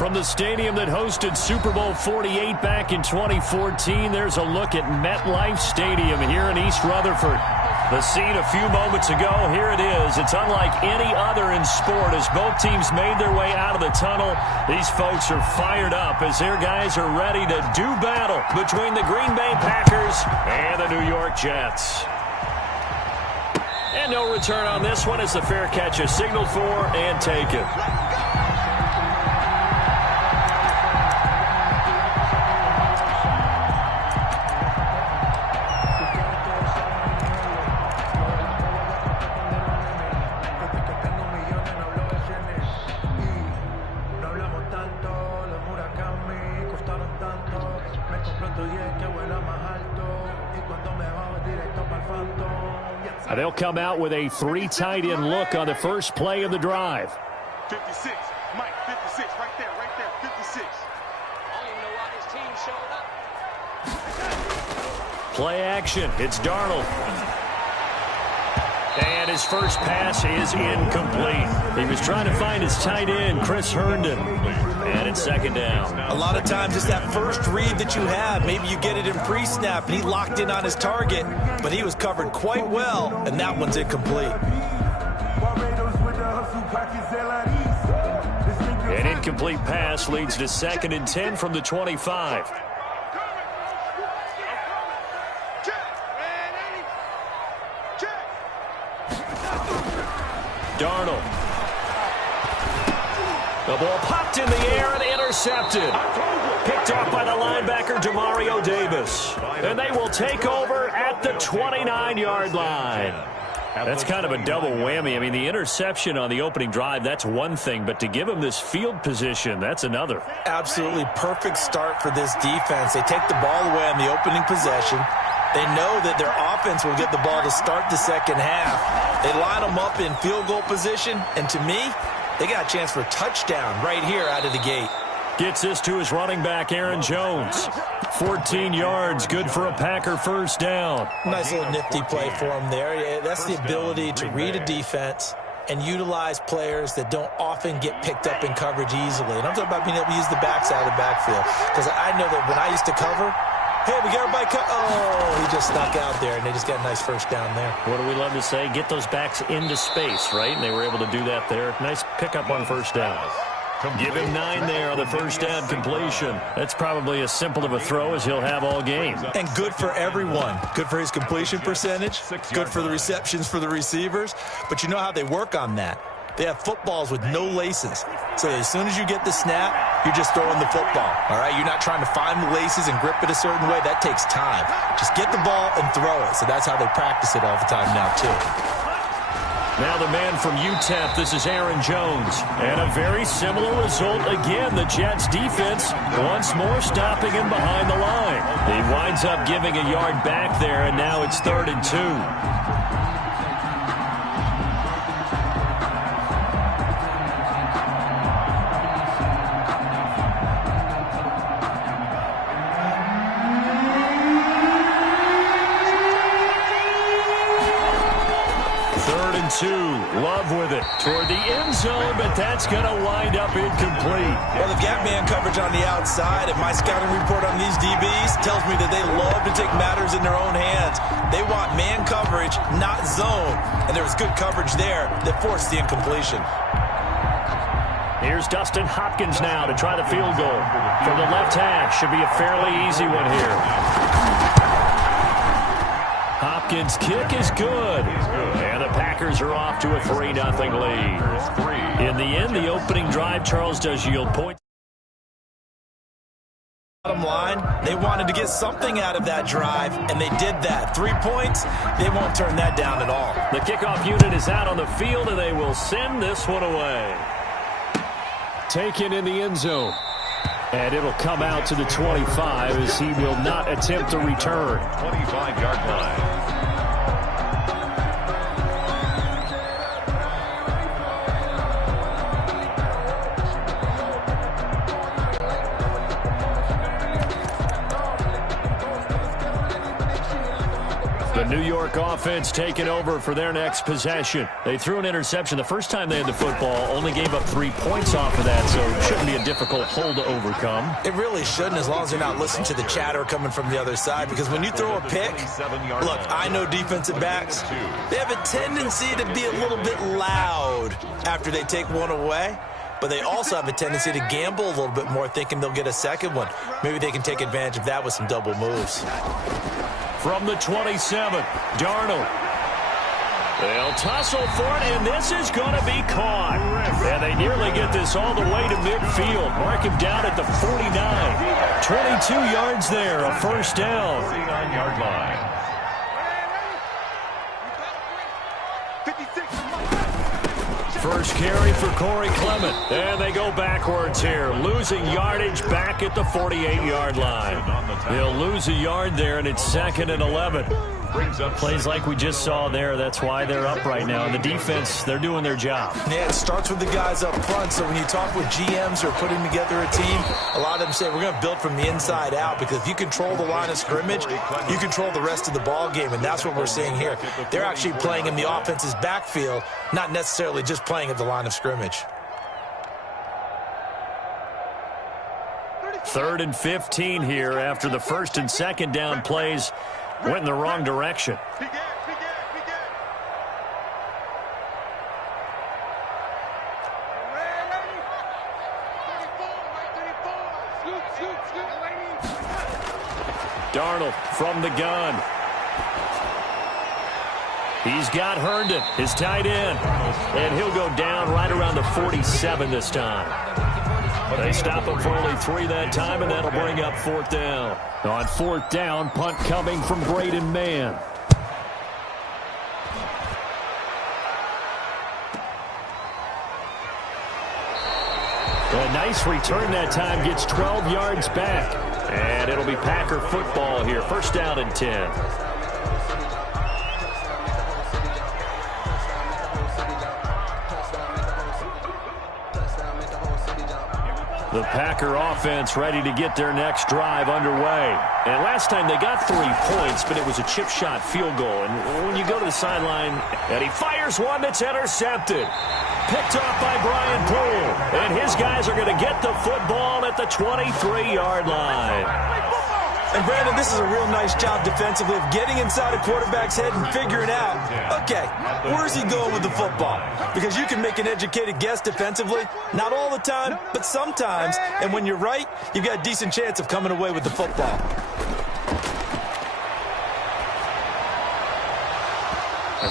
From the stadium that hosted Super Bowl 48 back in 2014, there's a look at MetLife Stadium here in East Rutherford. The scene a few moments ago, here it is. It's unlike any other in sport as both teams made their way out of the tunnel. These folks are fired up as their guys are ready to do battle between the Green Bay Packers and the New York Jets. And no return on this one as the fair catch is signaled for and taken. They'll come out with a 3 tight end look on the first play of the drive. 56, Mike, 56, right there, 56. I don't even know why this team showed up. Play action, it's Darnold. And his first pass is incomplete. He was trying to find his tight end, Chris Herndon. And it's second down. A lot of times it's that first read that you have. Maybe you get it in pre-snap, and he locked in on his target, but he was covered quite well, and that one's incomplete. An incomplete pass leads to 2nd and 10 from the 25. Darnold. The ball popped in the air and intercepted. Picked off by the linebacker, Demario Davis. And they will take over at the 29-yard line. That's kind of a double whammy. I mean, the interception on the opening drive, that's one thing. But to give him this field position, that's another. Absolutely perfect start for this defense. They take the ball away on the opening possession. They know that their offense will get the ball to start the second half. They line them up in field goal position. And to me, they got a chance for a touchdown right here out of the gate. Gets this to his running back, Aaron Jones. 14 yards, good for a Packer first down. Nice little nifty play for him there. That's the ability to read a defense and utilize players that don't often get picked up in coverage easily. And I'm talking about being able to use the backside of the backfield. Because I know that when I used to cover, hey, we got everybody oh, he just snuck out there, and they just got a nice first down there. What do we love to say? Get those backs into space, right? And they were able to do that there. Nice pickup on first down. Give him 9 there on the first down completion. That's probably as simple of a throw as he'll have all game. And good for everyone. Good for his completion percentage. Good for the receptions for the receivers. But you know how they work on that. They have footballs with no laces. So as soon as you get the snap, you're just throwing the football. All right, you're not trying to find the laces and grip it a certain way. That takes time. Just get the ball and throw it. So that's how they practice it all the time now, too. Now the man from UTEP, this is Aaron Jones. And a very similar result again. The Jets defense once more stopping him behind the line. He winds up giving a yard back there, and now it's 3rd and 2. Love with it toward the end zone, but that's going to wind up incomplete. Well, they've got man coverage on the outside, and my scouting report on these DBs tells me that they love to take matters in their own hands. They want man coverage, not zone, and there was good coverage there that forced the incompletion. Here's Dustin Hopkins now to try the field goal from the left hash. Should be a fairly easy one here. Hopkins' kick is good. And the Packers are off to a 3-0 lead. In the end, the opening drive, Charles, does yield points. Bottom line, they wanted to get something out of that drive, and they did that. 3 points, they won't turn that down at all. The kickoff unit is out on the field, and they will send this one away. Taken in the end zone. And it'll come out to the 25 as he will not attempt a return. 25-yard line. The New York offense taking over for their next possession. They threw an interception the first time they had the football, only gave up 3 points off of that, so it shouldn't be a difficult hole to overcome. It really shouldn't, as long as you're not listening to the chatter coming from the other side, because when you throw a pick, look, I know defensive backs, they have a tendency to be a little bit loud after they take one away, but they also have a tendency to gamble a little bit more, thinking they'll get a second one. Maybe they can take advantage of that with some double moves. From the 27, Darnold. They'll tussle for it, and this is going to be caught. And they nearly get this all the way to midfield. Mark him down at the 49. 22 yards there, a first down. 49-yard line. 56. First carry for Corey Clement. And they go backwards here, losing yardage back at the 48-yard line. They'll lose a yard there, and it's 2nd and 11. Plays like we just saw there. That's why they're up right now. And the defense, they're doing their job. Yeah, it starts with the guys up front. So when you talk with GMs who are putting together a team, a lot of them say we're going to build from the inside out, because if you control the line of scrimmage, you control the rest of the ball game, and that's what we're seeing here. They're actually playing in the offense's backfield, not necessarily just playing at the line of scrimmage. 3rd and 15 here after the 1st and 2nd down plays went in the wrong direction. Darnold from the gun. He's got Herndon, his tight end. And he'll go down right around the 47 this time. They stop him for only 3 that time, and that'll bring up 4th down. On 4th down, punt coming from Braden Mann. A nice return that time, gets 12 yards back. And it'll be Packer football here, 1st down and 10. The Packer offense ready to get their next drive underway. And last time they got 3 points, but it was a chip shot field goal. And when you go to the sideline, and he fires one that's intercepted. Picked off by Brian Poole. And his guys are going to get the football at the 23-yard line. And, Brandon, this is a real nice job defensively of getting inside a quarterback's head and figuring out, okay, where's he going with the football? Because you can make an educated guess defensively. Not all the time, but sometimes. And when you're right, you've got a decent chance of coming away with the football.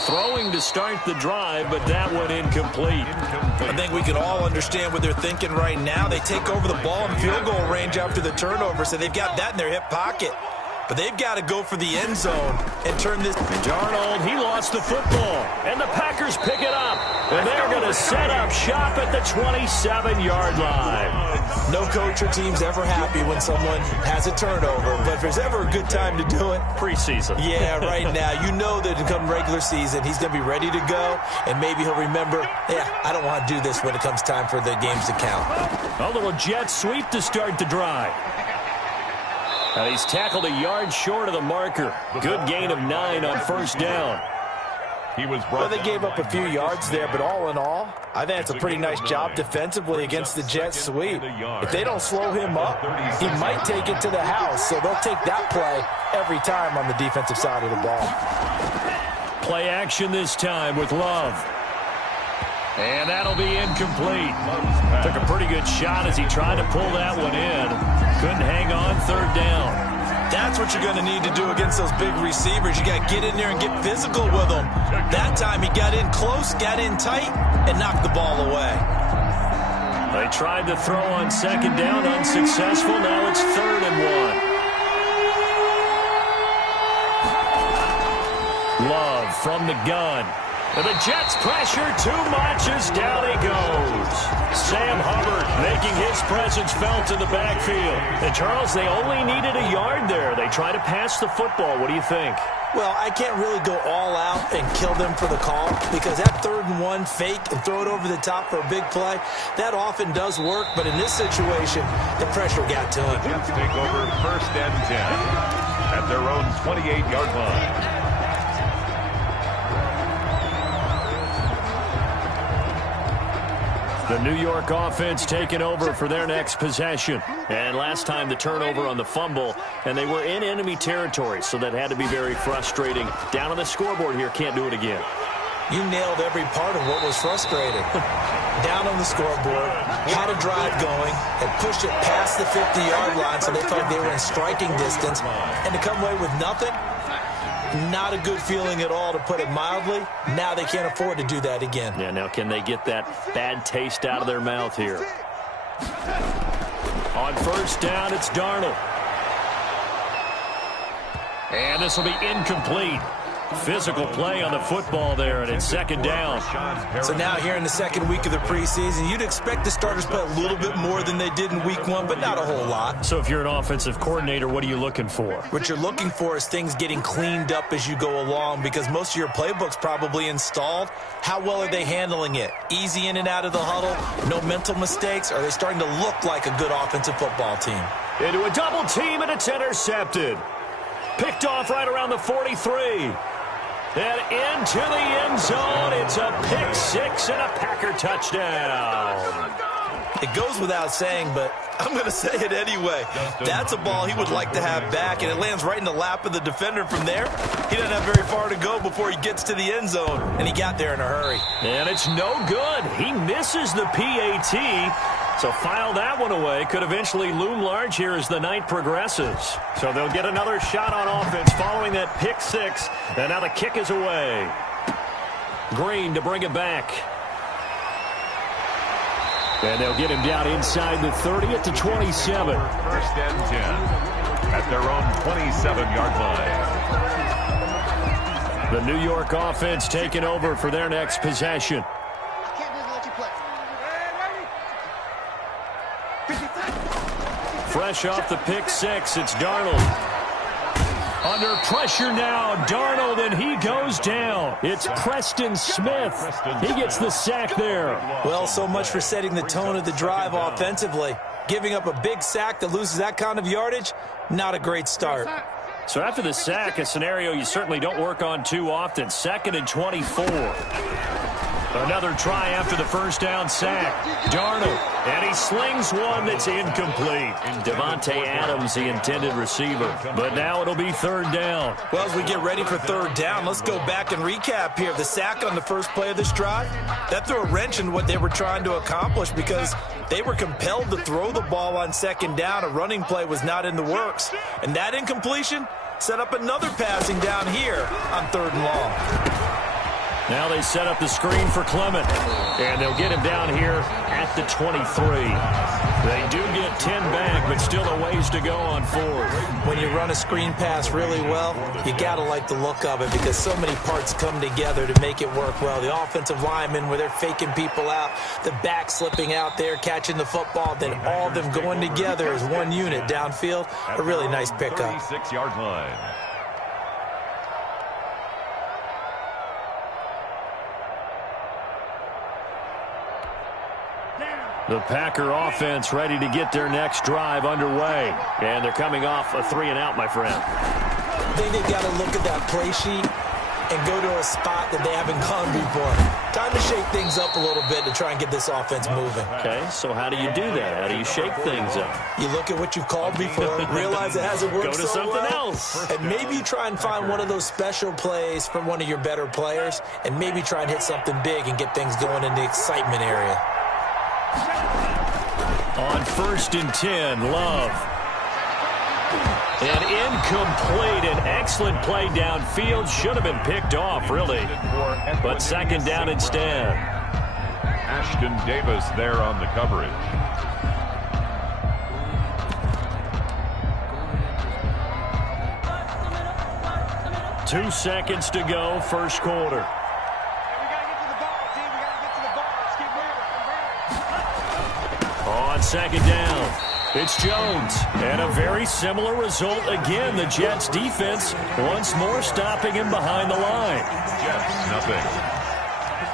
Throwing to start the drive, but that one incomplete. I think we can all understand what they're thinking right now. They take over the ball in field goal range after the turnover, so they've got that in their hip pocket. But they've got to go for the end zone and turn this. Darnold, he lost the football, and the Packers pick it up. And they're going to set up shop at the 27-yard line. No coach or team's ever happy when someone has a turnover, but if there's ever a good time to do it, preseason. Yeah, right now. You know that come regular season, he's going to be ready to go, and maybe he'll remember, yeah, I don't want to do this when it comes time for the games to count. A little jet sweep to start the drive. And he's tackled a yard short of the marker. Good gain of 9 on 1st down. Well, they gave up a few yards there, but all in all, I think it's a pretty nice job defensively against the jet sweep. If they don't slow him up, he might take it to the house, so they'll take that play every time on the defensive side of the ball. Play action this time with Love. And that'll be incomplete. Took a pretty good shot as he tried to pull that one in. Couldn't hang on, 3rd down. That's what you're going to need to do against those big receivers. You got to get in there and get physical with them. That time he got in close, got in tight, and knocked the ball away. They tried to throw on 2nd down, unsuccessful. Now it's 3rd and 1. Love from the gun. And the Jets pressure too much as down he goes. Sam Hubbard making his presence felt in the backfield. And, Charles, they only needed a yard there. They try to pass the football. What do you think? Well, I can't really go all out and kill them for the call, because that 3rd and 1 fake and throw it over the top for a big play, that often does work. But in this situation, the pressure got to him. Jets take over 1st and 10 at their own 28-yard line. The New York offense taking over for their next possession. And last time the turnover on the fumble, and they were in enemy territory, so that had to be very frustrating. Down on the scoreboard here, can't do it again. You nailed every part of what was frustrating. Down on the scoreboard, had a drive going, and pushed it past the 50-yard line so they felt they were in striking distance, and to come away with nothing, not a good feeling at all, to put it mildly. Now they can't afford to do that again. Yeah, now can they get that bad taste out of their mouth here? On first down, it's Darnold. And this will be incomplete. Physical play on the football there, and it's second down. So now here in the second week of the preseason, you'd expect the starters to play a little bit more than they did in week one, but not a whole lot. So if you're an offensive coordinator, what are you looking for? What you're looking for is things getting cleaned up as you go along, because most of your playbook's probably installed. How well are they handling it? Easy in and out of the huddle? No mental mistakes? Are they starting to look like a good offensive football team? Into a double team, and it's intercepted. Picked off right around the 43. And into the end zone, it's a pick six and a Packer touchdown. It goes without saying, but I'm going to say it anyway. That's a ball he would like to have back, and it lands right in the lap of the defender from there. He doesn't have very far to go before he gets to the end zone, and he got there in a hurry. And it's no good. He misses the PAT. So file that one away. Could eventually loom large here as the night progresses. So they'll get another shot on offense following that pick six. And now the kick is away. Green to bring it back. And they'll get him down inside the 30 at the 27. First and 10 at their own 27-yard line. The New York offense taking over for their next possession. Fresh off the pick six, it's Darnold. Under pressure now, Darnold, and he goes down. It's Preston Smith. He gets the sack there. Well, so much for setting the tone of the drive offensively. Giving up a big sack that loses that kind of yardage, not a great start. So after the sack, a scenario you certainly don't work on too often. 2nd and 24. Another try after the first down sack. Darnold, and he slings one that's incomplete. Devontae Adams, the intended receiver. But now it'll be third down. Well, as we get ready for third down, let's go back and recap here. The sack on the first play of this drive, that threw a wrench in what they were trying to accomplish because they were compelled to throw the ball on second down. A running play was not in the works. And that incompletion set up another passing down here on third and long. Now they set up the screen for Clement, and they'll get him down here at the 23. They do get 10 back, but still a ways to go on fourth. When you run a screen pass really well, you got to like the look of it because so many parts come together to make it work well. The offensive linemen, where they're faking people out, the back slipping out there, catching the football, then all of them going together as one unit downfield. A really nice pickup. 36-yard line. The Packer offense ready to get their next drive underway. And they're coming off a 3-and-out, my friend. I think they've got to look at that play sheet and go to a spot that they haven't gone before. Time to shake things up a little bit to try and get this offense moving. Okay, so how do you do that? How do you shake things up? You look at what you've called before, realize it hasn't worked so well. Go to something else. And maybe you try and find one of those special plays from one of your better players, and maybe try and hit something big and get things going in the excitement area. On 1st and 10, Love. And incomplete. An excellent play downfield. Should have been picked off, really. But second down instead. Ashton Davis there on the coverage. Two seconds to go, first quarter. On second down, it's Jones. And a very similar result again. The Jets defense once more stopping him behind the line. Jets, nothing.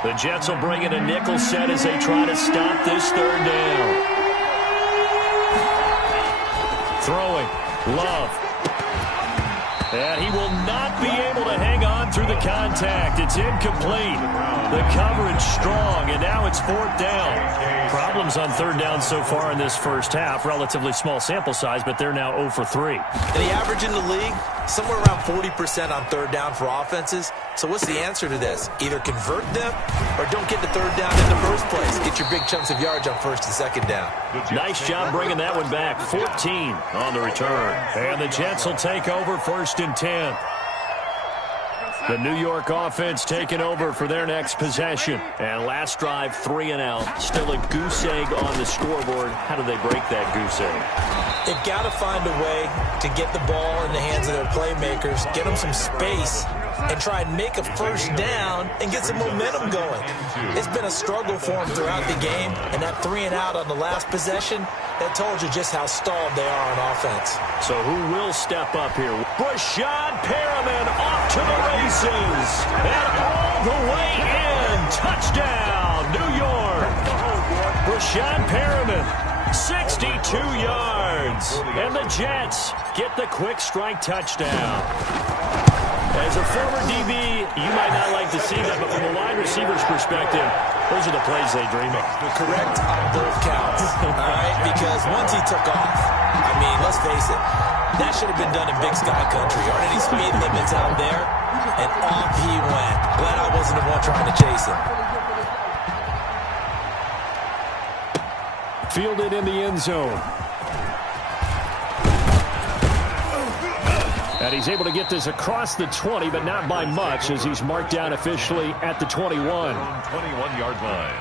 The Jets will bring in a nickel set as they try to stop this third down. Throwing, Love. And he will not be able to hang on through the contact. It's incomplete. The coverage strong, and now it's 4th down. Problems on 3rd down so far in this first half. Relatively small sample size, but they're now 0 for 3. And the average in the league, somewhere around 40% on 3rd down for offenses. So what's the answer to this? Either convert them or don't get the 3rd down in the first place. Get your big chunks of yards on 1st and 2nd down. Nice job bringing that one back. 14 on the return. And the Jets will take over 1st and 10. The New York offense taking over for their next possession. And last drive, 3 and out. Still a goose egg on the scoreboard. How do they break that goose egg? They've got to find a way to get the ball in the hands of their playmakers, get them some space, and try and make a 1st down and get some momentum going. It's been a struggle for them throughout the game, and that 3 and out on the last possession, that told you just how stalled they are on offense. So who will step up here? Rashad Perriman off to the races. And all the way in. Touchdown, New York. Rashad Perriman, 62 yards. And the Jets get the quick strike touchdown. As a former DB, you might not like to see that, but from a wide receiver's perspective, those are the plays they dream of. Correct on both counts, all right? Because once he took off, I mean, let's face it, that should have been done in Big Sky Country. Aren't any speed limits out there? And off he went. Glad I wasn't the one trying to chase him. Fielded in the end zone. And he's able to get this across the 20, but not by much, as he's marked down officially at the 21. 21-yard line.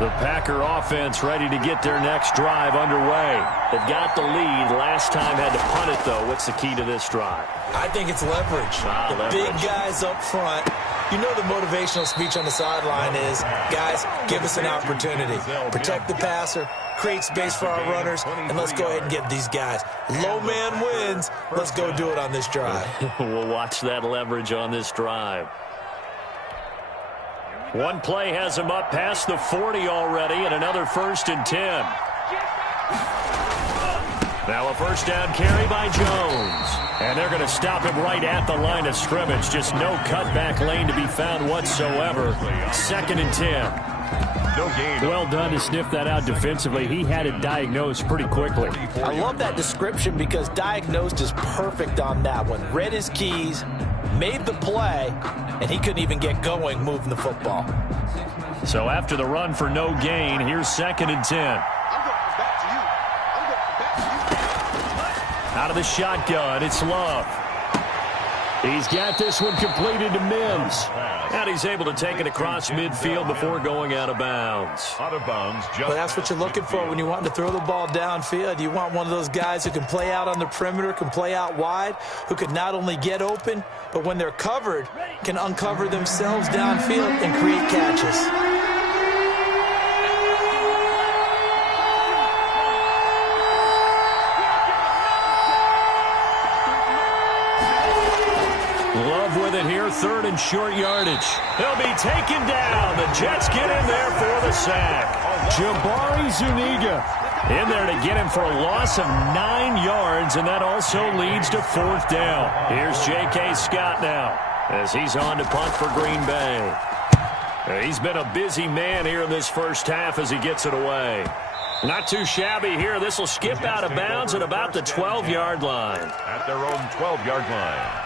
The Packer offense ready to get their next drive underway. They've got the lead. Last time had to punt it, though. What's the key to this drive? I think it's leverage. The big guys up front. You know the motivational speech on the sideline is, guys, give us an opportunity. Protect the passer, create space for our runners, and let's go ahead and get these guys. Low man wins. Let's go do it on this drive. We'll watch that leverage on this drive. One play has him up past the 40 already, and another 1st and 10. Now a 1st down carry by Jones. And they're going to stop him right at the line of scrimmage. Just no cutback lane to be found whatsoever. 2nd and 10. No gain. Well done to sniff that out defensively. He had it diagnosed pretty quickly. I love that description because diagnosed is perfect on that one. Read his keys, made the play, and he couldn't even get going moving the football. So after the run for no gain, here's 2nd and 10. Out of the shotgun, it's Love. He's got this one completed to Mims. And he's able to take it across midfield before going out of bounds. Out of bounds. Well, that's what you're looking for when you want to throw the ball downfield. You want one of those guys who can play out on the perimeter, can play out wide, who can not only get open, but when they're covered, can uncover themselves downfield and create catches. Love with it here, 3rd and short yardage. They'll be taken down. The Jets get in there for the sack. Jabari Zuniga in there to get him for a loss of 9 yards, and that also leads to 4th down. Here's J.K. Scott now as he's on to punt for Green Bay. He's been a busy man here in this first half as he gets it away. Not too shabby here. This will skip out of bounds at about the 12-yard line. At their own 12-yard line.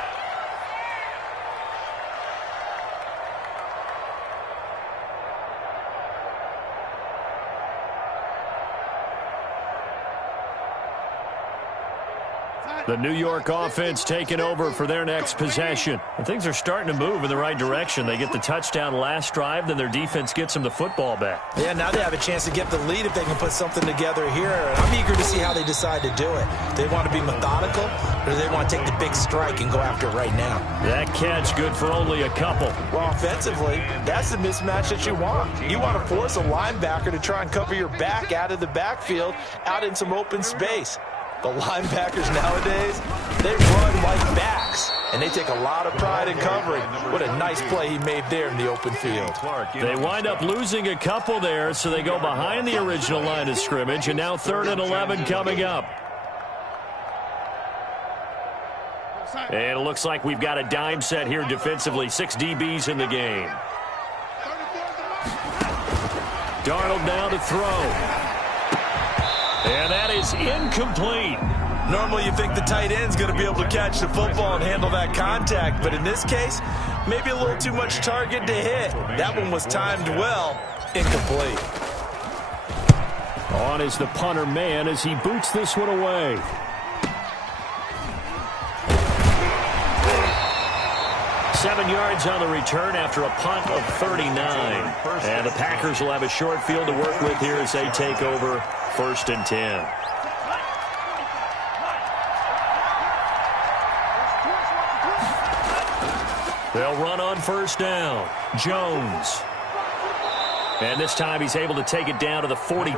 The New York offense taking over for their next possession. And things are starting to move in the right direction. They get the touchdown last drive, then their defense gets them the football back. Yeah, now they have a chance to get the lead if they can put something together here. And I'm eager to see how they decide to do it. Do they want to be methodical, or do they want to take the big strike and go after it right now? That catch good for only a couple. Well, offensively, that's the mismatch that you want. You want to force a linebacker to try and cover your back out of the backfield, out in some open space. The linebackers nowadays, They run like backs, and they take a lot of pride in covering. What a nice play he made there in the open field. They wind up losing a couple there, so they go behind the original line of scrimmage, and now 3rd and 11 coming up. And it looks like we've got a dime set here defensively. 6 DBs in the game. Darnold now to throw. And that is incomplete. Normally you think the tight end's going to be able to catch the football and handle that contact, but in this case, maybe a little too much target to hit. That one was timed well. Incomplete. On is the punter man as he boots this one away. Seven yards on the return after a punt of 39. And the Packers will have a short field to work with here as they take over 1st and 10. They'll run on 1st down. Jones. And this time he's able to take it down to the 42.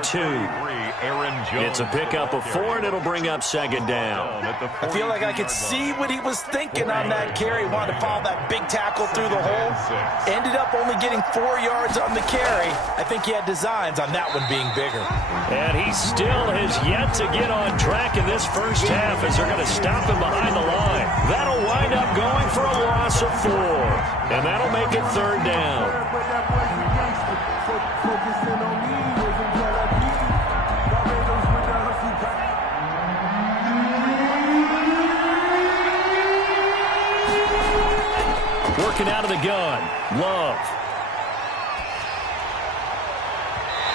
It's a pickup of 4, and it'll bring up 2nd down. I feel like I could see what he was thinking on that carry. Wanted to follow that big tackle through the hole. Ended up only getting 4 yards on the carry. I think he had designs on that one being bigger. And he still has yet to get on track in this first half as they're going to stop him behind the line. That'll wind up going for a loss of 4. And that'll make it 3rd down. Working out of the gun. Love.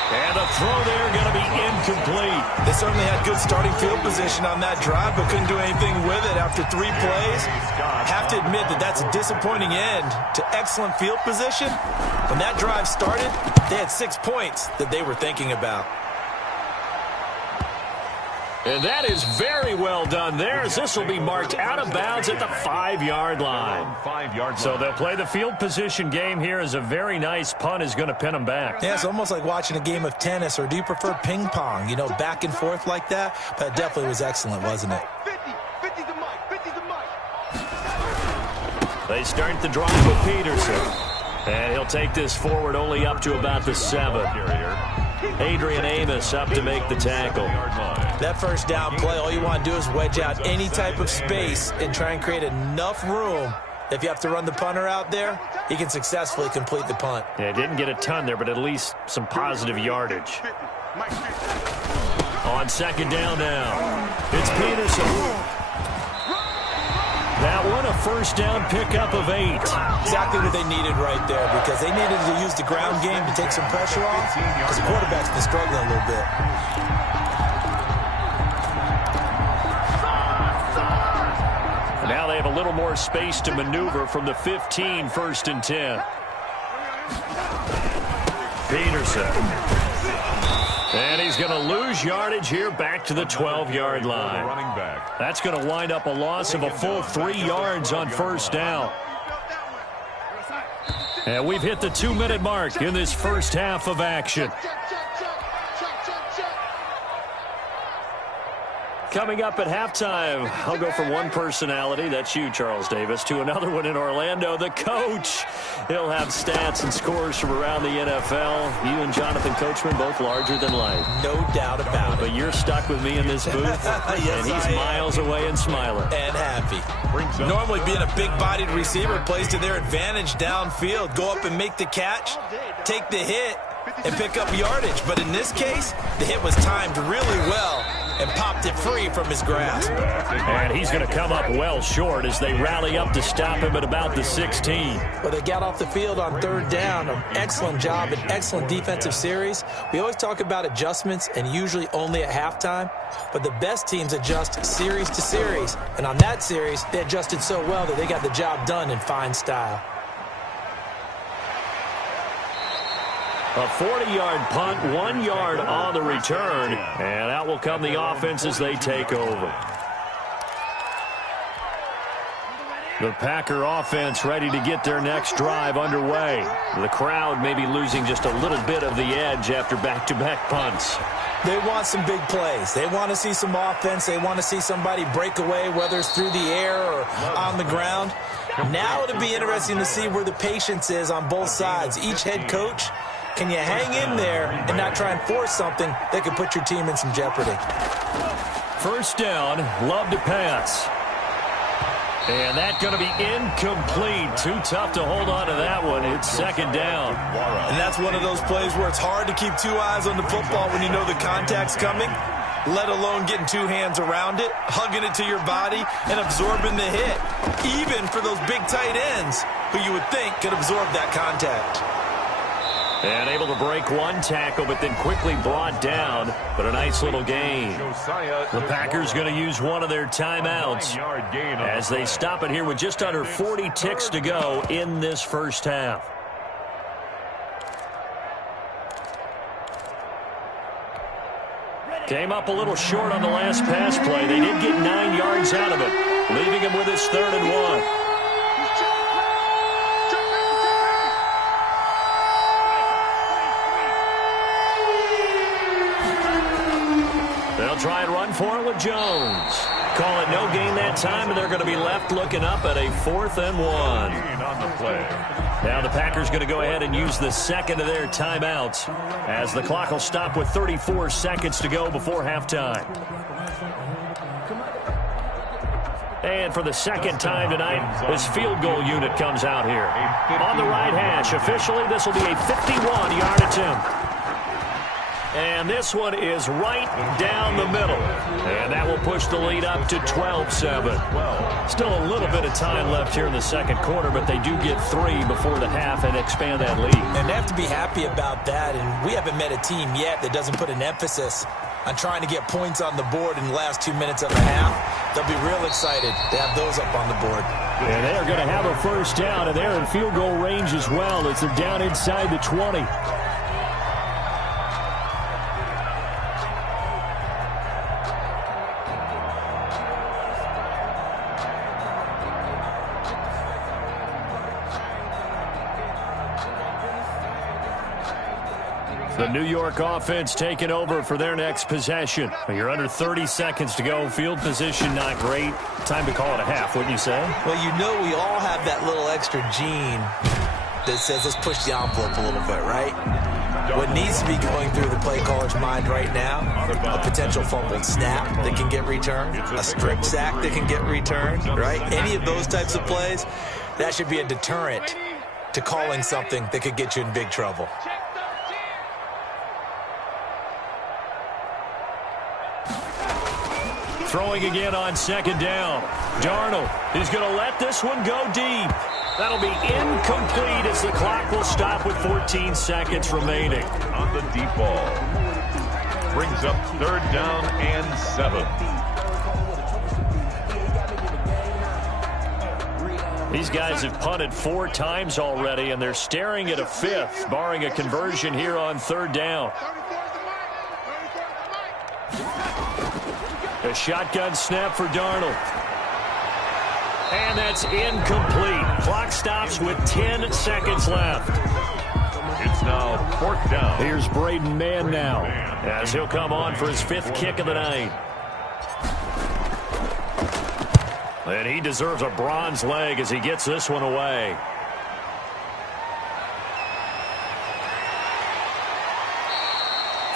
And the throw there going to be incomplete. They certainly had good starting field position on that drive, but couldn't do anything with it after 3 plays. Have to admit that that's a disappointing end to excellent field position. When that drive started, they had 6 points that they were thinking about. And that is very well done there, as this will be marked out of bounds at the 5-yard line. So they'll play the field position game here as a very nice punt is going to pin them back. Yeah, it's almost like watching a game of tennis, or do you prefer ping pong? You know, back and forth like that? But it definitely was excellent, wasn't it? 50 the mic. They start the drive with Peterson. And he'll take this forward only up to about the 7. Adrian Amos up to make the tackle. That first down play, all you want to do is wedge out any type of space and try and create enough room. If you have to run the punter out there, he can successfully complete the punt. Yeah, didn't get a ton there, but at least some positive yardage. On 2nd down now, it's Peterson. That one, a 1st down pickup of 8. Exactly what they needed right there, because they needed to use the ground game to take some pressure off, because the quarterback's been struggling a little bit. Now they have a little more space to maneuver from the 15, 1st and 10. Peterson. And he's going to lose yardage here back to the 12-yard line. That's going to wind up a loss of a full 3 yards on 1st down. And we've hit the 2-minute mark in this first half of action. Coming up at halftime, I'll go from one personality, that's you, Charles Davis, to another one in Orlando, the coach. He'll have stats and scores from around the NFL. You and Jonathan Coachman, both larger than life. No doubt about it. But you're stuck with me in this booth, yes, and he's miles away and smiling. And happy. Normally being a big-bodied receiver plays to their advantage downfield. Go up and make the catch, take the hit, and pick up yardage. But in this case, the hit was timed really well and popped it free from his grasp. And he's going to come up well short as they rally up to stop him at about the 16. Well, they got off the field on 3rd down. An excellent job, an excellent defensive series. We always talk about adjustments, and usually only at halftime. But the best teams adjust series to series. And on that series, they adjusted so well that they got the job done in fine style. A 40-yard punt, 1 yard on the return, and out will come the offense as they take over. The Packer offense ready to get their next drive underway. The crowd may be losing just a little bit of the edge after back-to-back punts. They want some big plays. They want to see some offense. They want to see somebody break away, whether it's through the air or on the ground. Now it'll be interesting to see where the patience is on both sides. Each head coach, can you hang in there and not try and force something that could put your team in some jeopardy? First down, Love to pass. And that's going to be incomplete. Too tough to hold on to that one. It's second down. And that's one of those plays where it's hard to keep two eyes on the football when you know the contact's coming, let alone getting two hands around it, hugging it to your body, and absorbing the hit. Even for those big tight ends who you would think could absorb that contact. And able to break one tackle, but then quickly brought down. But a nice little gain. The Packers going to use one of their timeouts as they stop it here with just under 40 ticks to go in this first half. Came up a little short on the last pass play. They did get 9 yards out of it, leaving him with his 3rd and 1. Try and run for it with Jones. Call it no gain that time, and they're going to be left looking up at a 4th and 1. On the play. Now the Packers going to go ahead and use the second of their timeouts as the clock will stop with 34 seconds to go before halftime. And for the second time tonight, this field goal unit comes out here. On the right hash, officially this will be a 51-yard attempt. And this one is right down the middle. And that will push the lead up to 12-7. Still a little bit of time left here in the second quarter, but they do get 3 before the half and expand that lead. And they have to be happy about that. And we haven't met a team yet that doesn't put an emphasis on trying to get points on the board in the last 2 minutes of the half. They'll be real excited to have those up on the board. And they are going to have a first down, and they're in field goal range as well as they're down inside the 20. The New York offense taking over for their next possession. You're under 30 seconds to go. Field position not great. Time to call it a half, wouldn't you say? Well, you know we all have that little extra gene that says let's push the envelope a little bit, right? What needs to be going through the play caller's mind right now, a potential fumbled snap that can get returned, a strip sack that can get returned, right? Any of those types of plays, that should be a deterrent to calling something that could get you in big trouble. Throwing again on second down. Darnold is going to let this one go deep. That'll be incomplete as the clock will stop with 14 seconds remaining. On the deep ball. Brings up 3rd down and 7. These guys have punted 4 times already, and they're staring at a 5th, barring a conversion here on 3rd down. A shotgun snap for Darnold. And that's incomplete. Clock stops with 10 seconds left. It's now 4th down. Here's Braden Mann now as he'll come on for his 5th kick of the night. And he deserves a bronze leg as he gets this one away.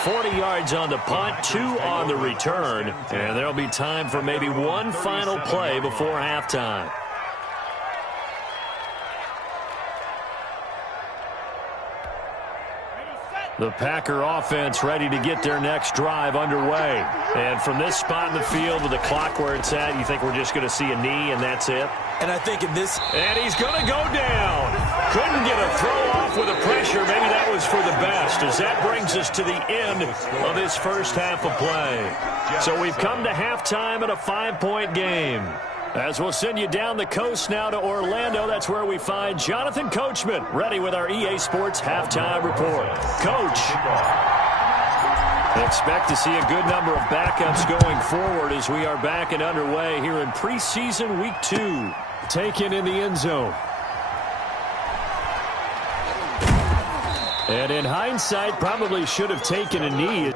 $40 yards on the punt, 2 on the return, and there'll be time for maybe one final play before halftime. The Packer offense ready to get their next drive underway. And from this spot in the field with the clock where it's at, you think we're just going to see a knee and that's it? And I think in this... And he's going to go down. Couldn't get a throw off with the pressure. Maybe that was for the best, as that brings us to the end of this first half of play. So we've come to halftime at a 5-point game. As we'll send you down the coast now to Orlando, that's where we find Jonathan Coachman, ready with our EA Sports Halftime Report. Coach, expect to see a good number of backups going forward as we are back and underway here in preseason week 2. taken in the end zone. And in hindsight, probably should have taken a knee.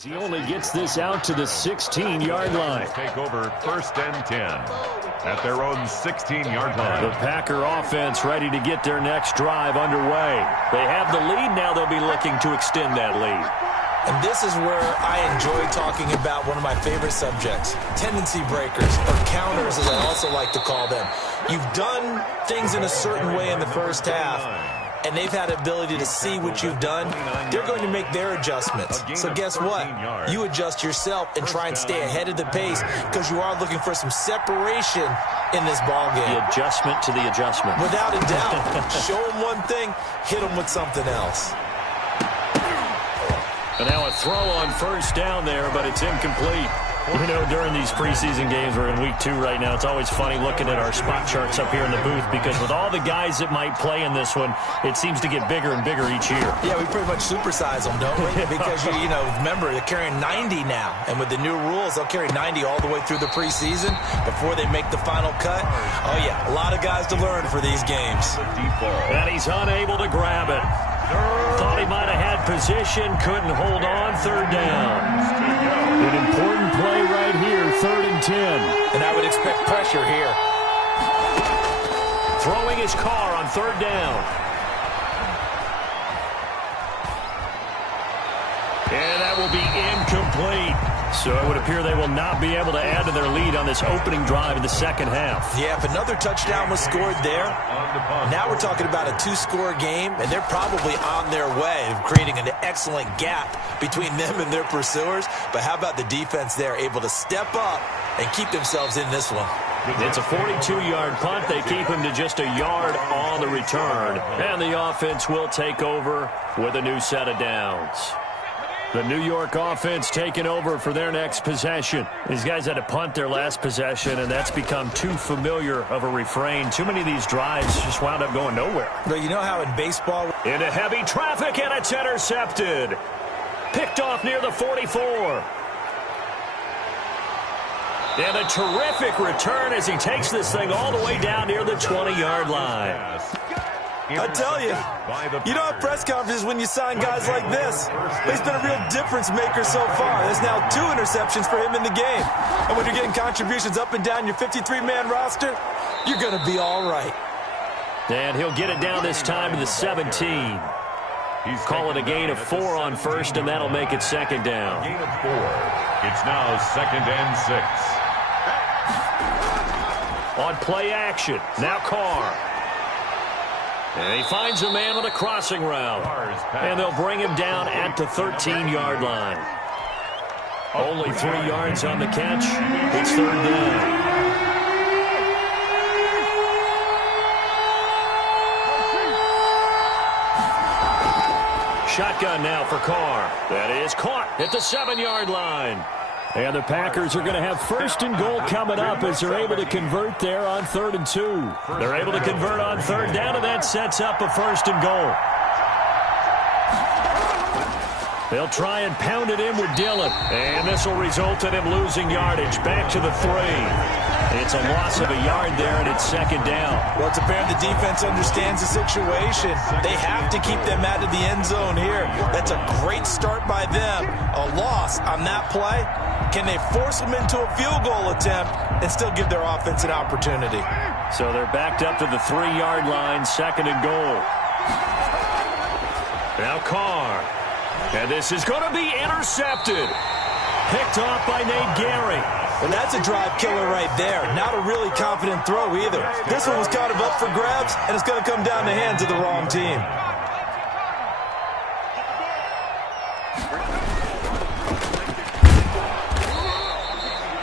He only gets this out to the 16-yard line. Take over 1st and 10 at their own 16-yard line. The Packer offense ready to get their next drive underway. They have the lead now. They'll be looking to extend that lead. And this is where I enjoy talking about one of my favorite subjects, tendency breakers, or counters as I also like to call them. You've done things in a certain way in the first half, and they've had the ability to see what you've done. They're going to make their adjustments. So guess what? You adjust yourself and try and stay ahead of the pace because you are looking for some separation in this ball game. The adjustment to the adjustment. Without a doubt. Show them one thing, hit them with something else. And now a throw on first down there, but it's incomplete. You know, during these preseason games, we're in week 2 right now, it's always funny looking at our spot charts up here in the booth because with all the guys that might play in this one, it seems to get bigger and bigger each year. Yeah, we pretty much supersize them, don't we? Because, you know, remember, they're carrying 90 now. And with the new rules, they'll carry 90 all the way through the preseason before they make the final cut. Oh, yeah, a lot of guys to learn for these games. And he's unable to grab it. Thought he might have had position, couldn't hold on, 3rd down. An important play right here, 3rd and 10. And I would expect pressure here. Throwing his car on 3rd down. And that will be incomplete. So it would appear they will not be able to add to their lead on this opening drive in the second half. Yeah, if another touchdown was scored there, now we're talking about a 2-score game, and they're probably on their way of creating an excellent gap between them and their pursuers. But how about the defense there, able to step up and keep themselves in this one? It's a 42-yard punt. They keep him to just a yard on the return. And the offense will take over with a new set of downs. The New York offense taking over for their next possession. These guys had to punt their last possession, and that's become too familiar of a refrain. Too many of these drives just wound up going nowhere. But you know how in baseball... Into heavy traffic, and it's intercepted. Picked off near the 44. And a terrific return as he takes this thing all the way down near the 20-yard line. I tell you, you don't have press conferences when you sign guys like this. He's been a real difference maker so far. There's now 2 interceptions for him in the game. And when you're getting contributions up and down your 53-man roster, you're going to be all right. And he'll get it down this time to the 17. Call it a gain of 4 on first, and that'll make it 2nd down. Gain of 4. It's now 2nd and 6. On play action, now Carr. And he finds a man on a crossing route. And they'll bring him down at the 13-yard line. Only 3 yards on the catch. It's 3rd down. shotgun now for Carr. That is caught at the 7-yard line. And the Packers are going to have first and goal coming up as they're able to convert there on 3rd and 2. They're able to convert on 3rd down, and that sets up a first and goal. They'll try and pound it in with Dillon. And this will result in him losing yardage. Back to the 3. It's a loss of a yard there, and it's 2nd down. Well, it's apparent the defense understands the situation. They have to keep them out of the end zone here. That's a great start by them. A loss on that play. Can they force them into a field goal attempt and still give their offense an opportunity? So they're backed up to the 3-yard line, 2nd and goal. Now Carr. And this is going to be intercepted. Picked off by Nate Gehring. And that's a drive killer right there. Not a really confident throw either. This one was kind of up for grabs, and it's going to come down the hands of the wrong team.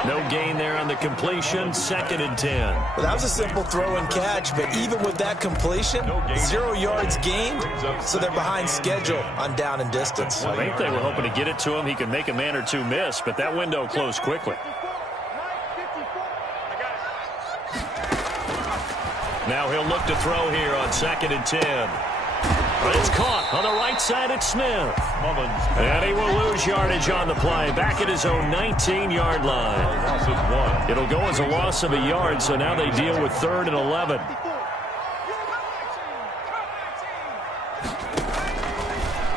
No gain there on the completion, 2nd and 10. Well, that was a simple throw and catch, but even with that completion, 0 yards gained, so they're behind schedule on down and distance. I think they were hoping to get it to him. He could make a man or two miss, but that window closed quickly. Now he'll look to throw here on 2nd and 10. But it's caught on the right side at Smith. And he will lose yardage on the play. Back at his own 19-yard line. It'll go as a loss of a yard, so now they deal with 3rd and 11.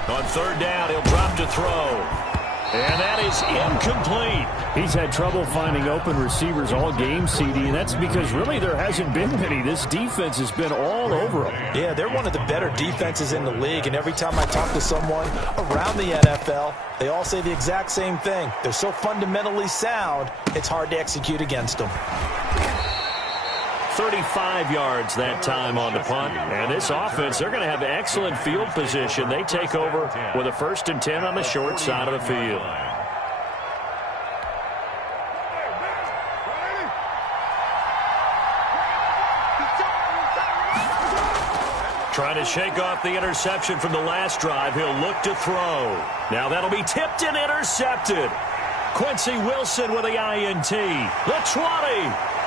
On 3rd down, he'll drop to throw. And that is incomplete. He's had trouble finding open receivers all game, CD, and that's because really there hasn't been many. This defense has been all over them. Yeah, they're one of the better defenses in the league, and every time I talk to someone around the NFL, they all say the exact same thing. They're so fundamentally sound, it's hard to execute against them. 35 yards that time on the punt. And this offense, they're going to have excellent field position. They take over with a 1st and 10 on the short side of the field. Trying to shake off the interception from the last drive. He'll look to throw. Now that'll be tipped and intercepted. Quincy Wilson with the INT. The 20.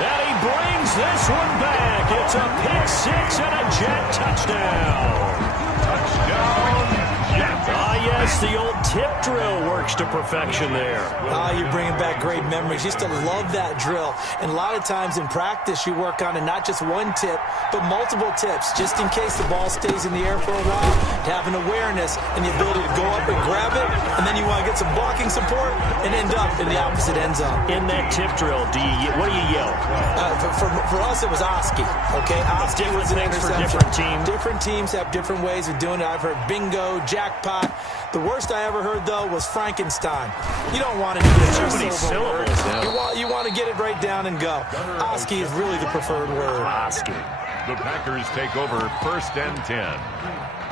And he brings this one back. It's a pick-6 and a Jet touchdown. Touchdown, Jet. Ah, yes, the old tip drill works to perfection there. Ah, you're bringing back great memories. Used to love that drill. And a lot of times in practice, you work on it not just one tip, but multiple tips, just in case the ball stays in the air for a while, to have an awareness and the ability to go up and grab it, and then you want to get some blocking support and end up in the opposite end zone. In that tip drill, what do you yell? For us, it was Oski. Okay, Oski was an interception. Different teams. Different teams have different ways of doing it. I've heard bingo, jackpot. The worst I ever heard, though, was Frankenstein. You don't want it to get too many syllables. You want to get it right down and go. Oski is really the preferred word. Oski. The Packers take over 1st and 10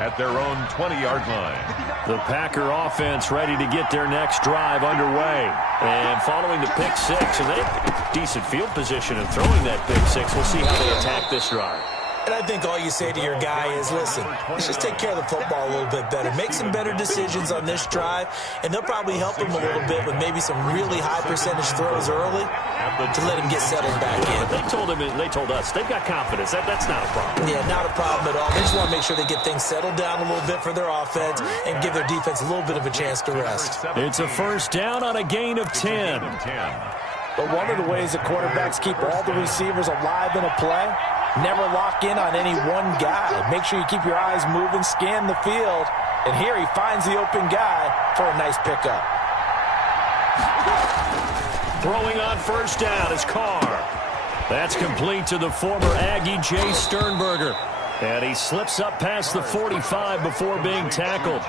at their own 20-yard line. The Packer offense ready to get their next drive underway. And following the pick-6, and they have decent field position in throwing that pick-6. We'll see how they attack this drive. And I think all you say to your guy is, listen, let's just take care of the football a little bit better. Make some better decisions on this drive, and they'll probably help him a little bit with maybe some really high percentage throws early to let him get settled back in. But they told us they've got confidence. That's not a problem. Yeah, not a problem at all. They just want to make sure they get things settled down a little bit for their offense and give their defense a little bit of a chance to rest. It's a 1st down on a gain of 10. But one of the ways the quarterbacks keep all the receivers alive in a play, never lock in on any one guy. Make sure you keep your eyes moving, scan the field, and here he finds the open guy for a nice pickup. Throwing on 1st down is Carr. That's complete to the former Aggie Jay Sternberger. And he slips up past the 45 before being tackled.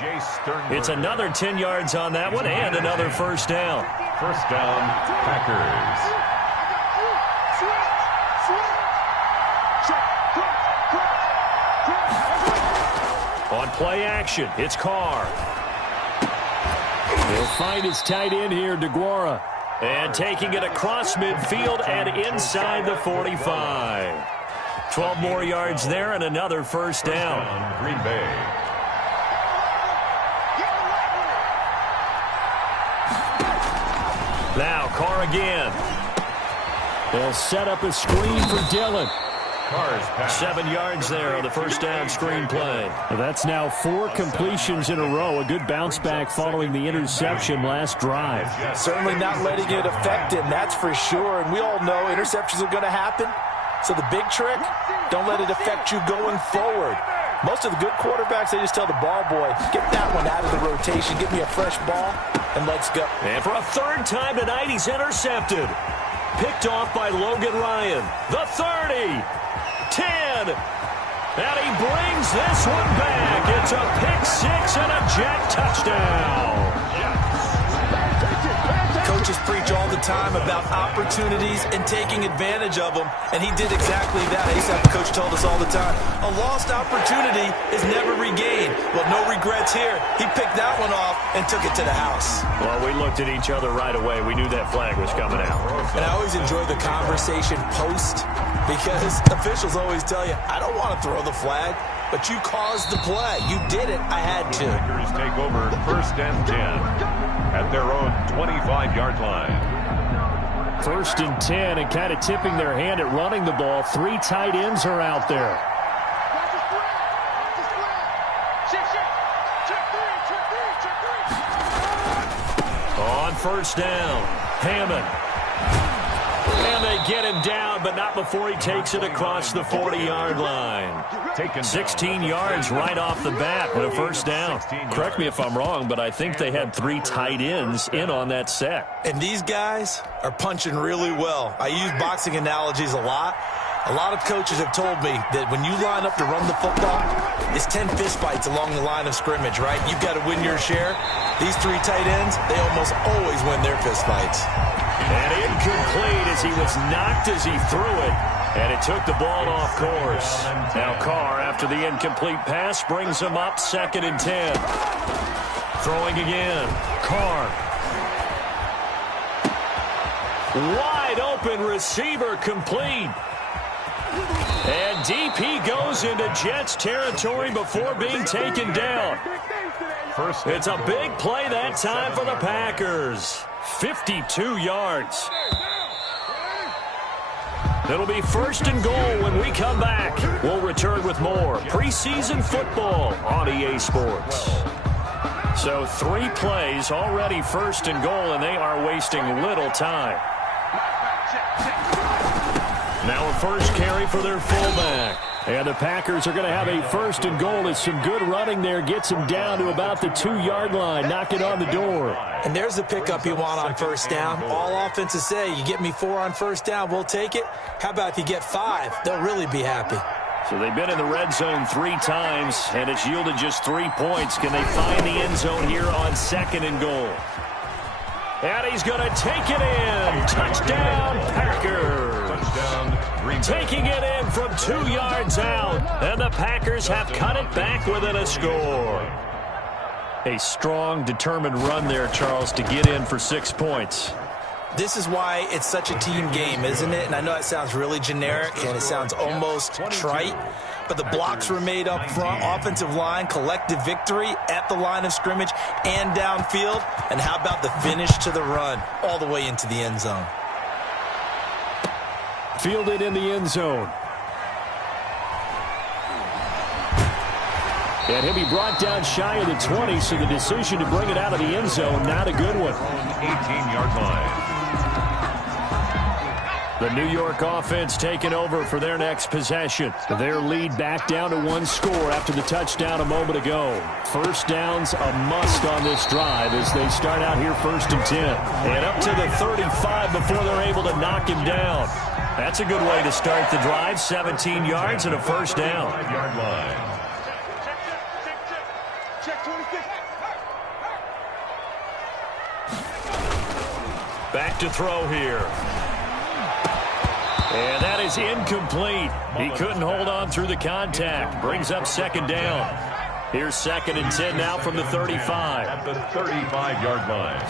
It's another 10 yards on that one and another 1st down. 1st down, Packers. On play action, it's Carr. He'll find his tight end here, DeGuara. And taking it across midfield and inside the 45. 12 more yards there and another 1st down. Green Bay. Now Carr again. They'll set up a screen for Dillon. 7 yards there on the first down screen play. That's now 4 completions in a row. A good bounce back following the interception last drive. Certainly not letting it affect him, that's for sure. And we all know interceptions are going to happen. So the big trick, don't let it affect you going forward. Most of the good quarterbacks, they just tell the ball boy, get that one out of the rotation, give me a fresh ball, and let's go. And for a third time tonight, he's intercepted. Picked off by Logan Ryan. The 30. 10. And he brings this one back. It's a pick 6 and a Jet touchdown. Coaches preach all the time about opportunities and taking advantage of them, and he did exactly that. I used to have a coach told us all the time, a lost opportunity is never regained. Well, no regrets here. He picked that one off and took it to the house. Well, we looked at each other right away. We knew that flag was coming out. And I always enjoy the conversation post, because officials always tell you, I don't want to throw the flag, but you caused the play. You did it. I had to. Packers take over first and 10 at their own 25-yard line. First and 10, and kind of tipping their hand at running the ball. 3 tight ends are out there. On first down, Hammond. And they get him down, but not before he takes it across the 40-yard line. 16 yards right off the bat with a first down. Correct me if I'm wrong, but I think they had 3 tight ends in on that set. And these guys are punching really well. I use boxing analogies a lot. A lot of coaches have told me that when you line up to run the football, it's 10 fistfights along the line of scrimmage, right? You've got to win your share. These 3 tight ends, they almost always win their fistfights. And incomplete as he was knocked as he threw it. And it took the ball off course. Now Carr, after the incomplete pass, brings him up 2nd and 10. Throwing again. Carr. Wide open receiver complete. And deep he goes into Jets territory before being taken down. It's a big play that time for the Packers. 52 yards. It'll be first and goal when we come back. We'll return with more preseason football on EA Sports. So 3 plays already first and goal, and they are wasting little time. Now a first carry for their fullback. And the Packers are going to have a first and goal as some good running there gets him down to about the 2-yard line, knocking on the door. And there's the pickup you want on first down. All offenses say, you get me 4 on first down, we'll take it. How about if you get 5? They'll really be happy. So they've been in the red zone 3 times, and it's yielded just 3 points. Can they find the end zone here on 2nd and goal? And he's going to take it in. Touchdown, Packers. Touchdown, Green Bay. Taking it in from 2 yards out. And the Packers have cut it back within a score. A strong, determined run there, Charles, to get in for 6 points. This is why it's such a team game, isn't it? And I know it sounds really generic and it sounds almost trite, but the blocks were made up front, offensive line, collective victory at the line of scrimmage and downfield. And how about the finish to the run all the way into the end zone? Fielded in the end zone. And he'll be brought down shy of the 20, so the decision to bring it out of the end zone, not a good one. 18-yard line. The New York offense taking over for their next possession. Their lead back down to 1 score after the touchdown a moment ago. First down's a must on this drive as they start out here 1st and 10. And up to the 35 before they're able to knock him down. That's a good way to start the drive. 17 yards and a first down. 5-yard line. Back to throw here. And that is incomplete. He couldn't hold on through the contact. Brings up 2nd down. Here's 2nd and 10 now from the 35. At the 35-yard line.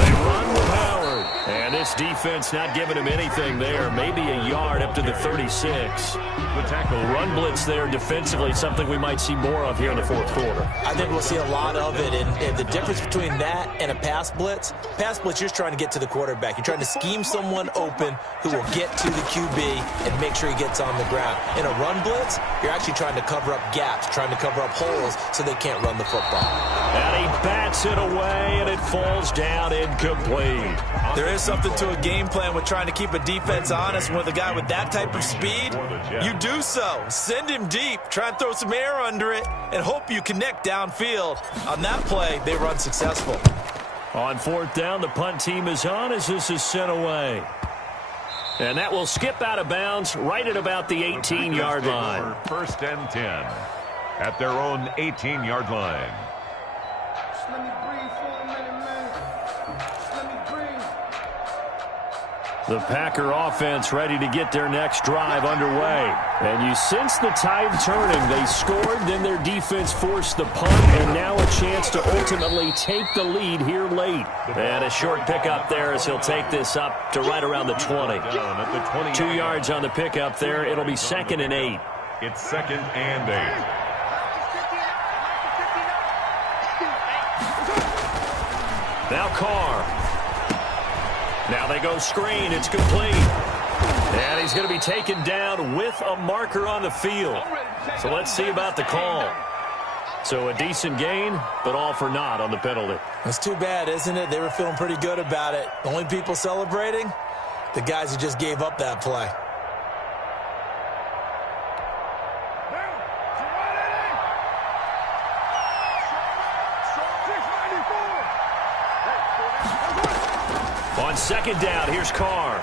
They run with Howard. And This defense not giving him anything there. Maybe a yard up to the 36. The tackle. Run blitz there defensively, something we might see more of here in the fourth quarter. I think we'll see a lot of it, and the difference between that and a pass blitz, you're just trying to get to the quarterback. You're trying to scheme someone open who will get to the QB and make sure he gets on the ground. In a run blitz, you're actually trying to cover up gaps, trying to cover up holes so they can't run the football. And he bats it away, and it falls down incomplete. There is something to a game plan with trying to keep a defense honest. With a guy with that type of speed, you do so. Send him deep, try and throw some air under it, and hope you connect downfield. On that play, they run successful. On fourth down, the punt team is on as this is sent away. And that will skip out of bounds right at about the 18-yard line. First and 10 at their own 18-yard line. Let me breathe for a minute, man. Let me breathe. The Packer offense ready to get their next drive underway. And you sense the tide turning. They scored, then their defense forced the punt, and now a chance to ultimately take the lead here late. And a short pickup there as he'll take this up to right around the 20. 2 yards on the pickup there. It'll be 2nd and 8. It's 2nd and 8. Now Carr. Now they go screen. It's complete. And he's going to be taken down with a marker on the field. So let's see about the call. So a decent gain, but all for naught on the penalty. That's too bad, isn't it? They were feeling pretty good about it. The only people celebrating, the guys who just gave up that play. On 2nd down, here's Carr.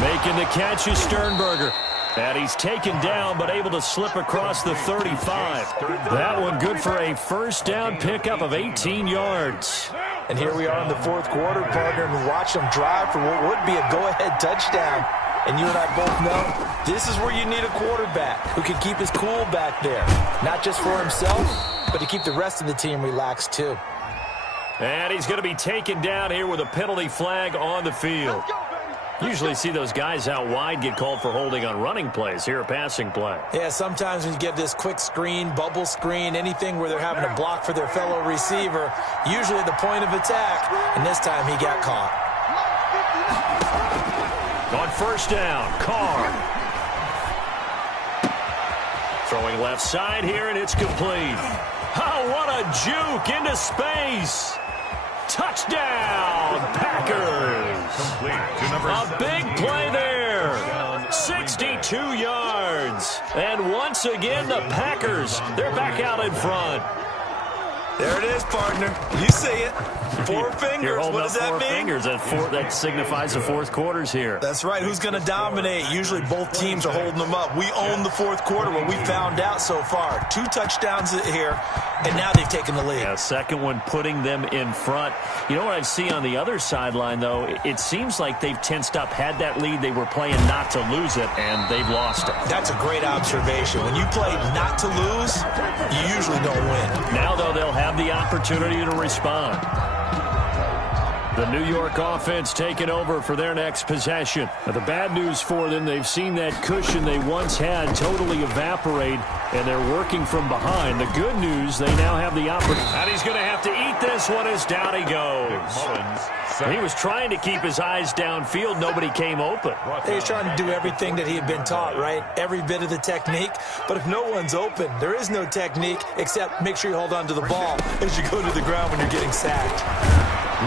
Making the catch is Sternberger. And he's taken down, but able to slip across the 35. That one good for a first down pickup of 18 yards. And here we are in the fourth quarter, partner, and watch them drive for what would be a go-ahead touchdown. And you and I both know this is where you need a quarterback who can keep his cool back there. Not just for himself, but to keep the rest of the team relaxed too. And he's going to be taken down here with a penalty flag on the field. Usually see those guys out wide get called for holding on running plays. Here a passing play. Yeah, sometimes when you give this quick screen, bubble screen, anything where they're having to block for their fellow receiver, usually at the point of attack, and this time he got caught. On first down, Carr. Throwing left side here, and it's complete. Oh, what a juke into space. Touchdown, Packers. A big play there. 62 yards. And once again, the Packers, they're back out in front. There it is, partner. You see it. 4 fingers. What does that mean? 4 fingers. That signifies the fourth quarter's here. That's right. Who's going to dominate? Usually both teams are holding them up. We own the fourth quarter, what we found out so far. 2 touchdowns here, and now they've taken the lead. Yeah, second one putting them in front. You know what I see on the other sideline, though? It seems like they've tensed up, had that lead. They were playing not to lose it, and they've lost it. That's a great observation. When you play not to lose, you usually don't win. Now, though, they'll have the opportunity to respond. The New York offense taking over for their next possession. Now, the bad news for them, they've seen that cushion they once had totally evaporate, and they're working from behind. The good news, they now have the opportunity. And he's going to have to eat this one as down he goes. He was trying to keep his eyes downfield. Nobody came open. He's trying to do everything that he had been taught, right? Every bit of the technique. But if no one's open, there is no technique except make sure you hold on to the ball as you go to the ground when you're getting sacked.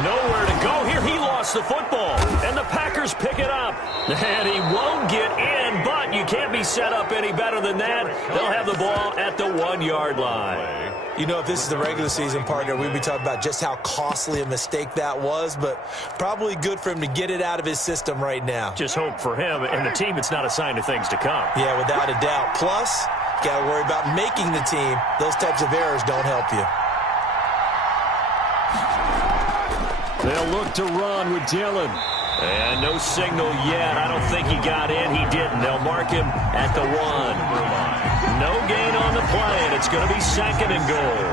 Nowhere to go here. He lost the football, and the Packers pick it up. And he won't get in, but you can't be set up any better than that. They'll have the ball at the 1-yard line. You know, if this is the regular season, partner, we'd be talking about just how costly a mistake that was, but probably good for him to get it out of his system right now. Just hope for him and the team it's not a sign of things to come. Yeah, without a doubt. Plus, you got to worry about making the team. Those types of errors don't help you. They'll look to run with Dillon. And no signal yet. I don't think he got in. He didn't. They'll mark him at the 1. No gain on the play, and it's going to be 2nd and goal.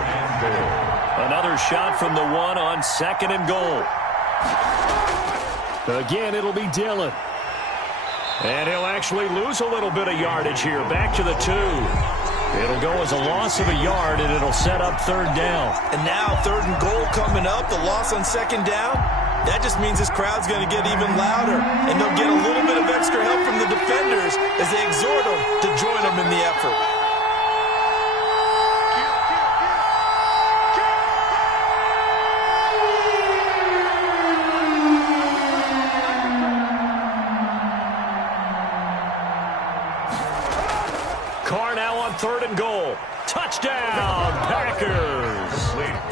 Another shot from the 1 on 2nd and goal. Again, it'll be Dillon. And he'll actually lose a little bit of yardage here. Back to the 2. It'll go as a loss of a yard, and it'll set up 3rd down. And now 3rd and goal coming up. The loss on 2nd down. That just means this crowd's going to get even louder. And they'll get a little bit of extra help from the defenders as they exhort them to join them in the effort. Carr now on 3rd and goal. Touchdown, Packers.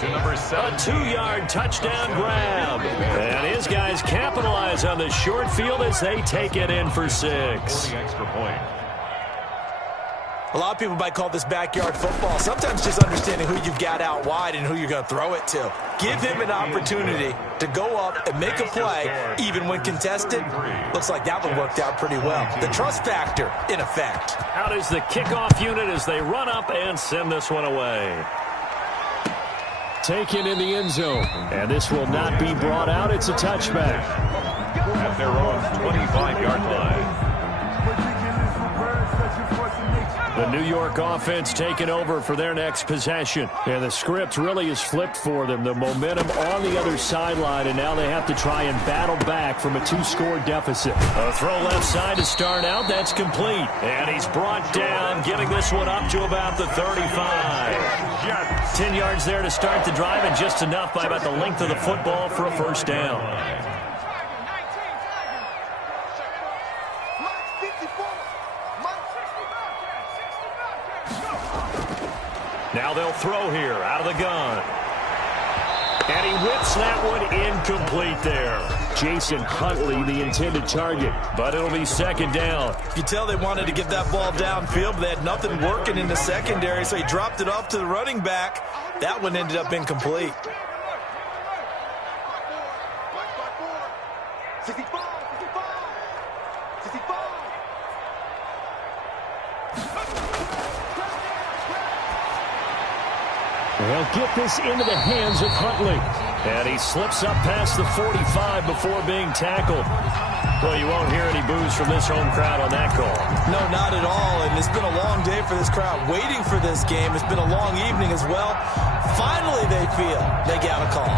To number 7. A 2-yard touchdown grab. And his guys capitalize on the short field as they take it in for 6. Extra point. A lot of people might call this backyard football. Sometimes just understanding who you've got out wide and who you're going to throw it to. Give him an opportunity to go up and make a play, even when contested. Looks like that one worked out pretty well. The trust factor, in effect. Out is the kickoff unit as they run up and send this one away. Taken in the end zone. And this will not be brought out. It's a touchback. At their own 25-yard line. The New York offense taking over for their next possession. And the script really is flipped for them. The momentum on the other sideline, and now they have to try and battle back from a 2-score deficit. A throw left side to start out. That's complete. And he's brought down, getting this one up to about the 35. 10 yards there to start the drive, and just enough by about the length of the football for a 1st down. Now they'll throw here out of the gun. And he whips that one incomplete there. Jason Huntley, the intended target, but it'll be 2nd down. You tell they wanted to get that ball downfield, but they had nothing working in the secondary, so he dropped it off to the running back. That one ended up incomplete. They'll get this into the hands of Huntley. And he slips up past the 45 before being tackled. Well, you won't hear any boos from this home crowd on that call. No, not at all. And it's been a long day for this crowd waiting for this game. It's been a long evening as well. Finally, they feel they got a call.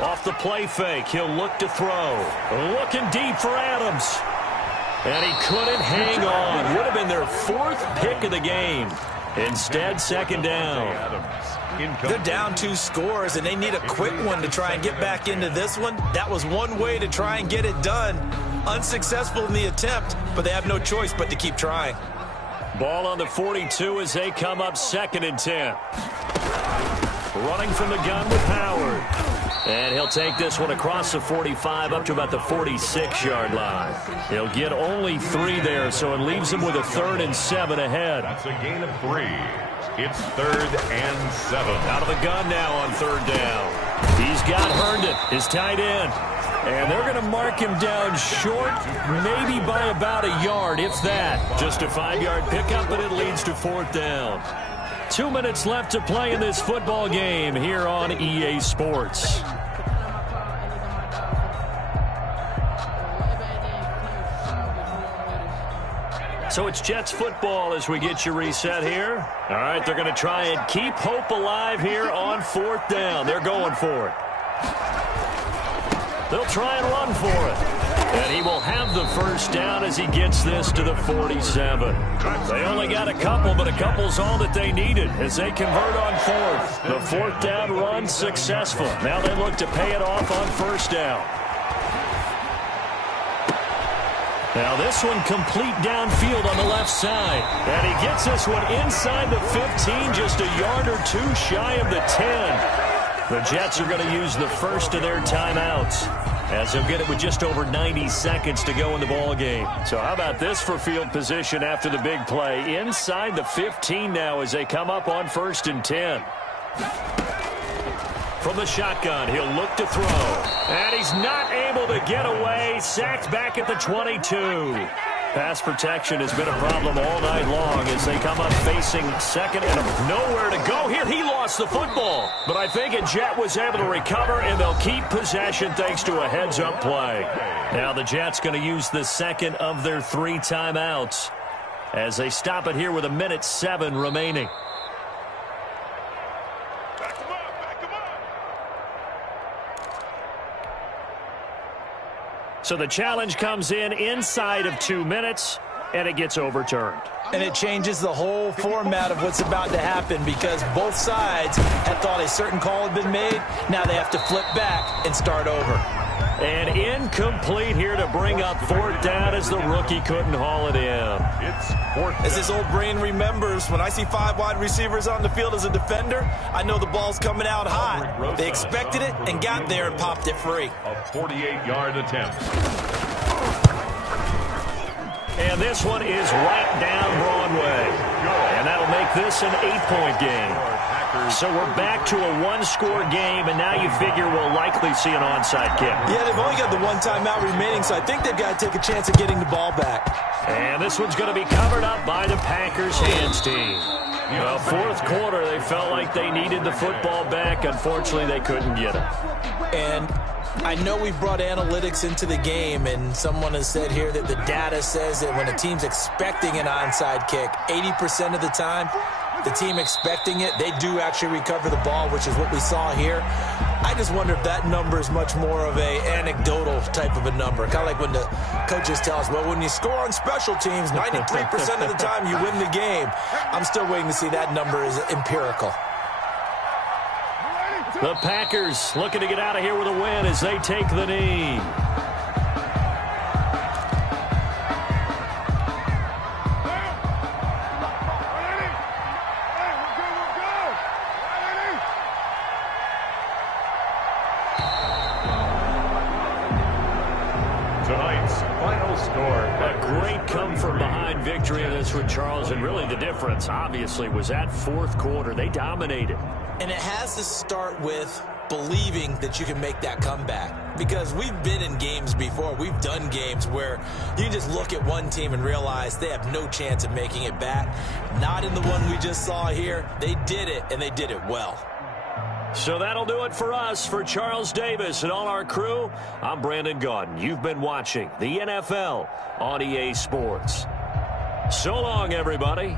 Off the play fake, he'll look to throw. Looking deep for Adams. And he couldn't hang on. Would have been their 4th pick of the game. Instead, 2nd down. They're down 2 scores, and they need a quick one to try and get back into this one. That was one way to try and get it done. Unsuccessful in the attempt, but they have no choice but to keep trying. Ball on the 42 as they come up 2nd and 10. Running from the gun with Howard. And he'll take this one across the 45 up to about the 46-yard line. He'll get only 3 there, so it leaves him with a 3rd and 7 ahead. That's a gain of 3. It's 3rd and 7. Out of the gun now on 3rd down. He's got Herndon, his tight end. And they're going to mark him down short, maybe by about a yard, if that. Just a 5-yard pickup, but it leads to 4th down. 2 minutes left to play in this football game here on EA Sports. So it's Jets football as we get you reset here. All right, they're going to try and keep hope alive here on 4th down. They're going for it. They'll try and run for it. And he will have the 1st down as he gets this to the 47. They only got a couple, but a couple's all that they needed as they convert on 4th. The 4th down run successful. Now they look to pay it off on 1st down. Now this one complete downfield on the left side. And he gets this one inside the 15, just a yard or 2 shy of the 10. The Jets are going to use the first of their timeouts, as they'll get it with just over 90 seconds to go in the ball game. So how about this for field position after the big play? Inside the 15 now as they come up on 1st and 10. From the shotgun, he'll look to throw. And he's not able able to get away, sacked back at the 22. Pass protection has been a problem all night long as they come up facing second and nowhere to go here. He lost the football, but I think Jet was able to recover, and they'll keep possession thanks to a heads-up play. Now the Jets going to use the second of their 3 timeouts as they stop it here with 1:07 remaining. So the challenge comes in inside of 2 minutes, and it gets overturned. And it changes the whole format of what's about to happen because both sides had thought a certain call had been made. Now they have to flip back and start over. And incomplete here to bring up 4th down as the rookie couldn't haul it in. It's 4th down. As his old brain remembers, when I see 5 wide receivers on the field as a defender, I know the ball's coming out hot. They expected it and got there and popped it free. A 48-yard attempt. And this one is right down Broadway. And that'll make this an 8-point game. So we're back to a 1-score game, and now you figure we'll likely see an onside kick. Yeah, they've only got the 1 timeout remaining, so I think they've got to take a chance at getting the ball back. And this one's going to be covered up by the Packers hands team. Well, 4th quarter, they felt like they needed the football back. Unfortunately, they couldn't get it. And I know we've brought analytics into the game, and someone has said here that the data says that when a team's expecting an onside kick, 80% of the time, the team expecting it, they do actually recover the ball, which is what we saw here. I just wonder if that number is much more of a anecdotal type of a number. Kind of like when the coaches tell us, well, when you score on special teams, 93% of the time you win the game. I'm still waiting to see that number is empirical. The Packers looking to get out of here with a win as they take the knee. Tonight's final score. A great come-from-behind victory in this one, Charles, and really the difference, obviously, was that 4th quarter. They dominated. And it has to start with believing that you can make that comeback. Because we've been in games before. We've done games where you can just look at one team and realize they have no chance of making it back. Not in the one we just saw here. They did it, and they did it well. So that'll do it for us. For Charles Davis and all our crew, I'm Brandon Gaudin. You've been watching the NFL on EA Sports. So long, everybody.